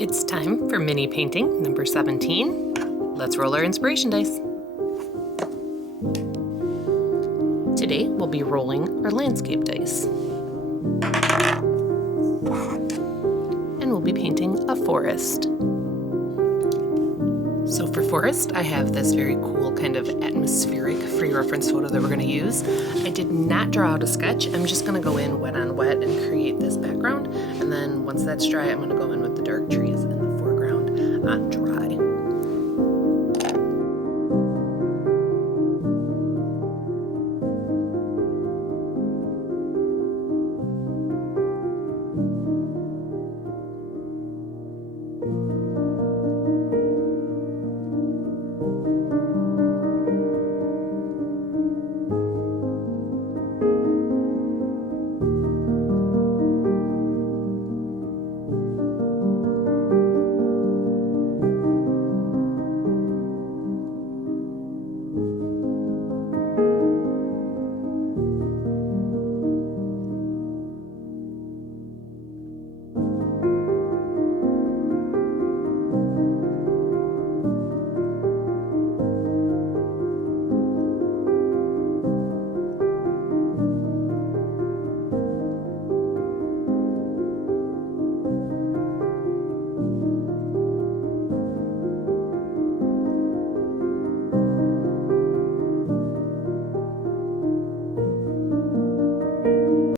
It's time for mini painting number 17. Let's roll our inspiration dice. Today we'll be rolling our landscape dice. And we'll be painting a forest. So for forest, I have this very cool kind of atmospheric free reference photo that we're going to use. I did not draw out a sketch. I'm just going to go in wet on wet and create this background. And then once that's dry, I'm going to go in with the dark trees in the foreground on dry.